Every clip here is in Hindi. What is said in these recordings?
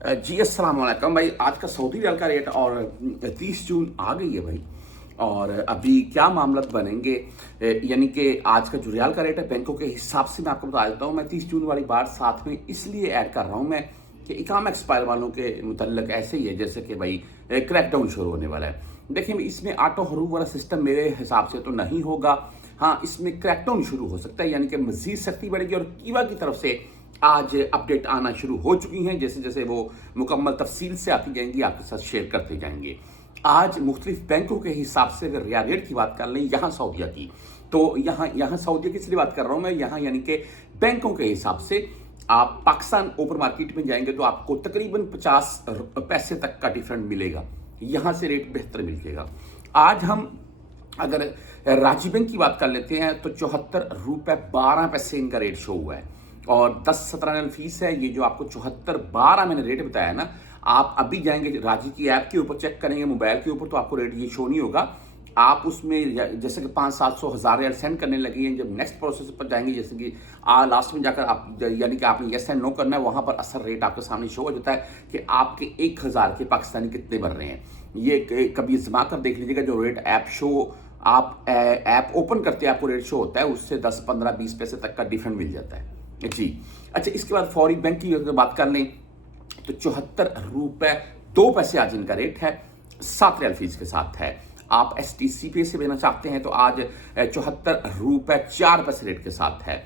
जी अस्सलाम वालेकुम भाई। आज का सऊदी रियाल का रेट और 30 जून आ गई है भाई। और अभी क्या मामला बनेंगे, यानी कि आज का जो रियाल का रेट है बैंकों के हिसाब से मैं आपको बता देता हूँ। मैं 30 जून वाली बात साथ में इसलिए ऐड कर रहा हूँ मैं कि इकामा एक्सपायर वालों के मुतल्लिक ऐसे ही है जैसे कि भाई क्रैकडाउन शुरू होने वाला है। देखिए इसमें ऑटो हरूफ वाला सिस्टम मेरे हिसाब से तो नहीं होगा। हाँ, इसमें क्रैकडाउन शुरू हो सकता है, यानी कि मजीद सख्ती बढ़ेगी। और कीवा की तरफ से आज अपडेट आना शुरू हो चुकी हैं, जैसे जैसे वो मुकम्मल तफसील से आती जाएंगी आपके साथ शेयर करते जाएंगे। आज मुख्तलिफ बैंकों के हिसाब से अगर रियाल रेट की बात कर लें यहाँ सऊदीया की, तो यहाँ सऊदीया की इसलिए बात कर रहा हूँ मैं यहाँ, यानी कि बैंकों के हिसाब से आप पाकिस्तान ओपन मार्केट में जाएंगे तो आपको तकरीबन 50 पैसे तक का डिफरेंट मिलेगा। यहाँ से रेट बेहतर मिलेगा। आज हम अगर राजी बैंक की बात कर लेते हैं तो 74 रुपये 12 पैसे इनका रेट शो हुआ है और 10-17 फीस है। ये जो आपको 74-12 मैंने रेट बताया ना, आप अभी जाएंगे राजी की ऐप के ऊपर चेक करेंगे मोबाइल के ऊपर तो आपको रेट ये शो नहीं होगा। आप उसमें जैसे कि 500-700 1000 सेंड करने लगे हैं, जब नेक्स्ट प्रोसेस पर जाएंगे जैसे कि लास्ट में जाकर आप यानी कि आपने यस एंड नो करना है, वहां पर असर रेट आपके सामने शो हो जाता है कि आपके 1000 के पाकिस्तानी कितने बन रहे हैं। ये कभी जमा कर देख लीजिएगा। जो रेट ऐप शो आप ऐप ओपन करते हैं आपको रेट शो होता है, उससे 10-15-20 पैसे तक का डिफरेंट मिल जाता है जी। अच्छा, इसके बाद फौरी बैंक की अगर बात कर लें तो 74 रुपये 2 पैसे आज इनका रेट है, 7 रियाल फीस के साथ है। आप STCP से लेना चाहते हैं तो आज 74 रुपये 4 पैसे रेट के साथ है,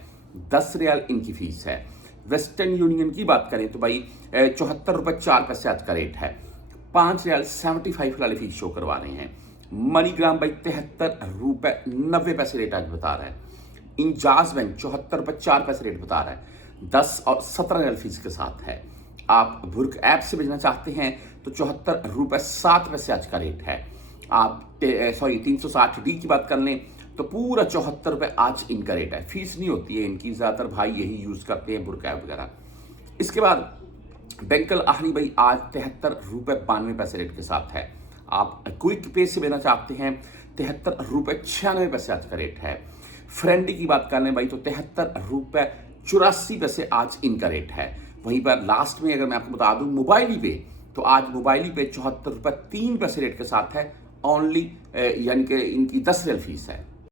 10 रियाल इनकी फीस है। वेस्टर्न यूनियन की बात करें तो भाई 74 रुपये 4 पैसे आज का रेट है, 5 रियाल 75 वाली फीस शो करवा रहे हैं। मनीग्राम भाई 73 रुपये 90 पैसे रेट आज बता रहा है। इंजाज बैंक 74 रुपये 4 पैसे रेट बता रहा है, 10 और 17 रियाल फीस के साथ है। आप बुर्क ऐप से भेजना चाहते हैं तो 74 रुपये 7 पैसे आज का रेट है। आप 360D की बात कर लें तो पूरा 74 रुपये आज इनका रेट है। फीस नहीं होती है इनकी, ज़्यादातर भाई यही यूज़ करते हैं बुर्क ऐप वगैरह। इसके बाद बैंकल आहली भाई आज 73 रुपये 92 पैसे रेट के साथ है। आप क्विक पे से लेना चाहते हैं 73 रुपये 96 पैसे आज का रेट है। फ्रेंडी की बात कर लें भाई तो 73 रुपये 84 पैसे आज इनका रेट है। वहीं पर लास्ट में अगर मैं आपको बता दूं मोबाइली पे, तो आज मोबाइली पे 74 रुपये 3 पैसे रेट के साथ है ओनली, यानी कि इनकी 10 रियाल फीस है।